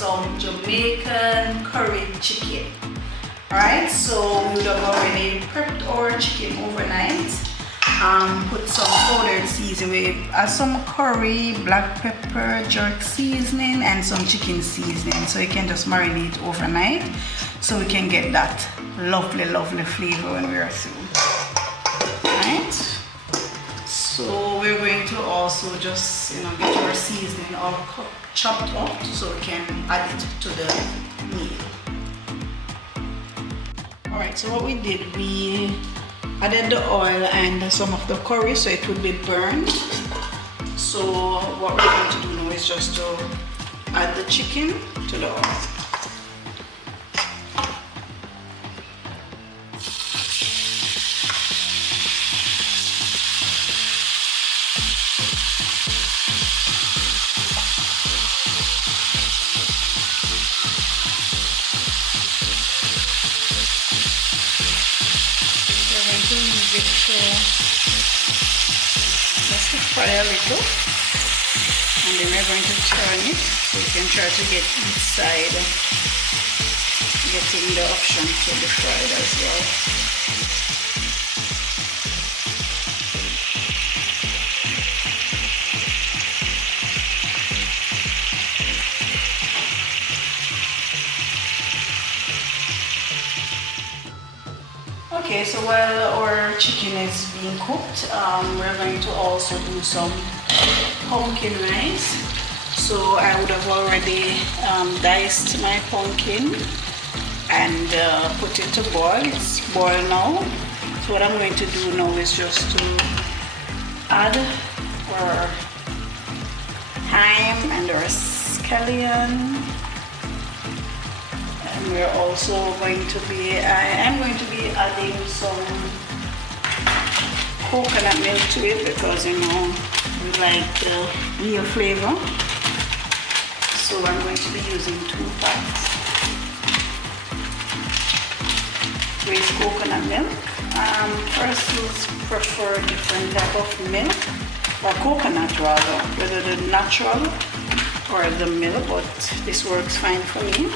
some Jamaican curried chicken. Alright, so we would have already prepped our chicken overnight. Put some powdered seasoning with some curry, black pepper, jerk seasoning, and some chicken seasoning. So you can just marinate overnight so we can get that lovely flavor when we are through. Alright, so we're going to also just get our seasoning all chopped up so we can add it to the meal. Alright, so what we did, we added the oil and some of the curry so it would be burned. So what we're going to do now is just to add the chicken to the oil. Just to fry a little, and then we're going to turn it so you can try to get each side getting the option to be fried as well. Okay, so while our chicken is being cooked, we're going to also do some pumpkin rice. So I would have already diced my pumpkin and put it to boil. It's boiled now. So what I'm going to do now is just to add our thyme and our scallion. And we're also going to be, I am going to be adding some coconut milk to it because we like the real flavor. So I'm going to be using 2 packs with coconut milk. Persons prefer different type of milk, or coconut rather, whether the natural or the milk, but this works fine for me.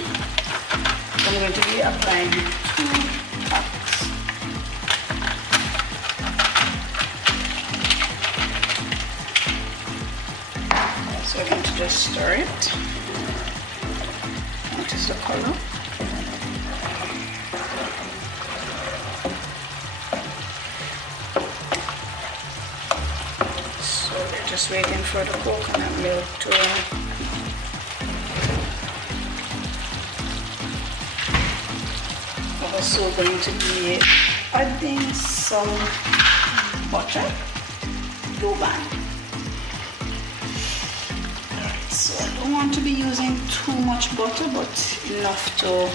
I'm going to be applying 2 packs. So I'm going to just stir it. Notice the color. So we're just waiting for the coconut milk to also going to be adding some butter, Loban. So I don't want to be using too much butter, but enough to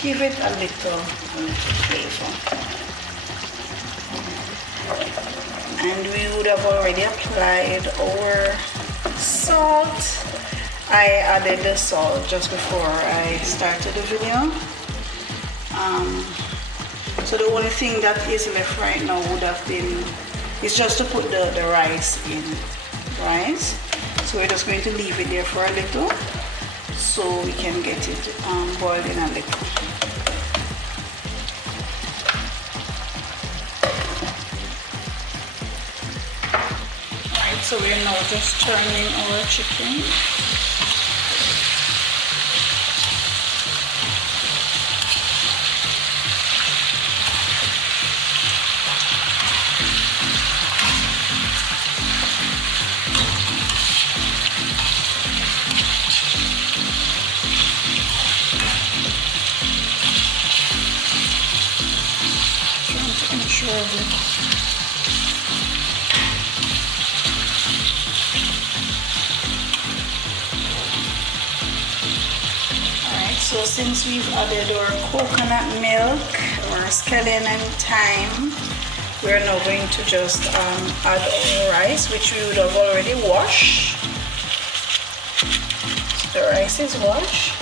give it a little flavor. And we would have already applied our salt. I added the salt just before I started the video. So the only thing that is left right now would have been is just to put the rice in. So we're just going to leave it there for a little so we can get it boiled in a little. Alright, so we're now just turning our chicken. Alright, so since we've added our coconut milk, our scallion and thyme, we're now going to just add our rice, which we would have already washed. The rice is washed.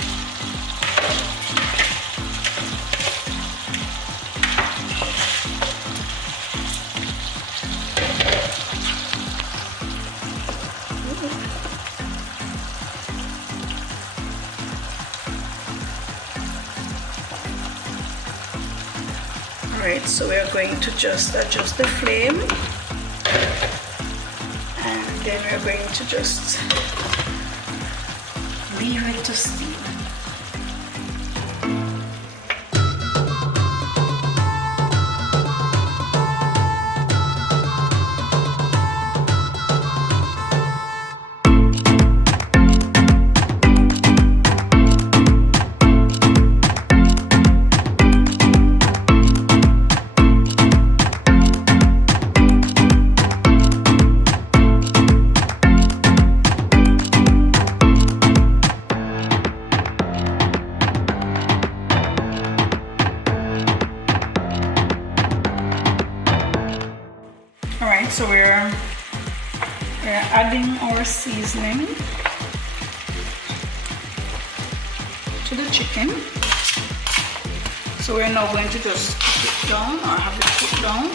Alright, so we are going to just adjust the flame, and then we're going to just leave it to steam. Alright, so we're adding our seasoning to the chicken. So we're now going to just cook it down, or have it cooked down.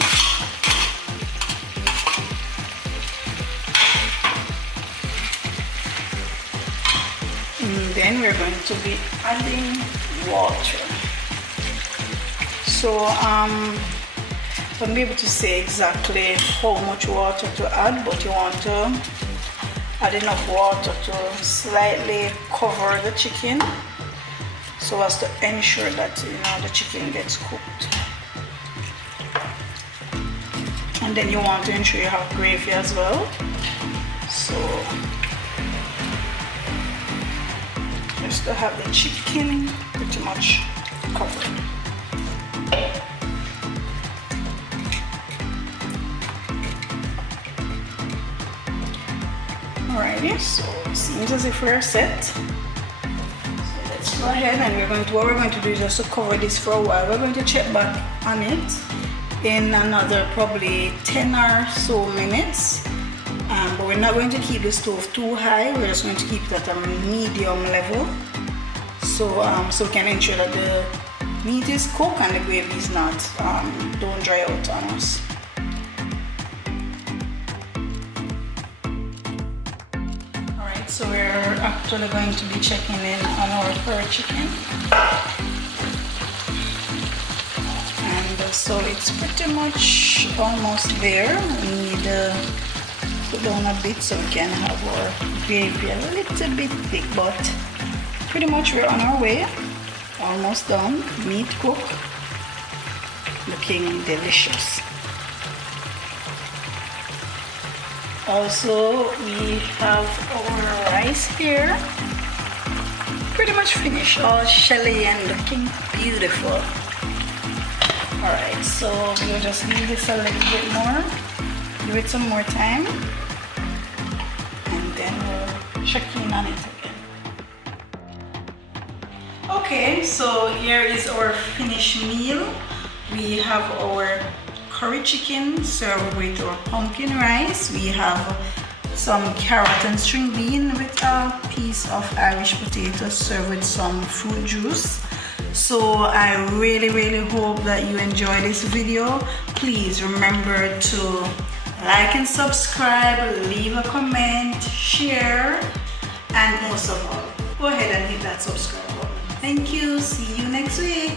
And then we're going to be adding water. So I won't be able to say exactly how much water to add, but you want to add enough water to slightly cover the chicken, so as to ensure that the chicken gets cooked. And then you want to ensure you have gravy as well. So just to have the chicken pretty much covered. Alrighty, so it seems as if we're set. So let's go ahead, and what we're going to do is just to cover this for a while. We're going to check back on it in another probably 10 or so minutes. But we're not going to keep the stove too high. We're just going to keep it at a medium level. So we can ensure that the meat is cooked and the gravy is not don't dry out on us. So we're actually going to be checking in on our curried chicken, and so it's pretty much almost there. We need to put down a bit so we can have our gravy a little bit thick, but pretty much we're on our way, almost done. Meat cooked, looking delicious. Also, we have our rice here, pretty much finished, all shelly and looking beautiful. Alright, so we'll just leave this a little bit more, give it some more time, and then we'll check in on it again. Okay, so here is our finished meal. We have our curry chicken served with our pumpkin rice. We have some carrot and string bean with a piece of Irish potato served with some fruit juice. So I really hope that you enjoy this video. Please remember to like and subscribe, leave a comment, share, and most of all, go ahead and hit that subscribe button. Thank you. See you next week.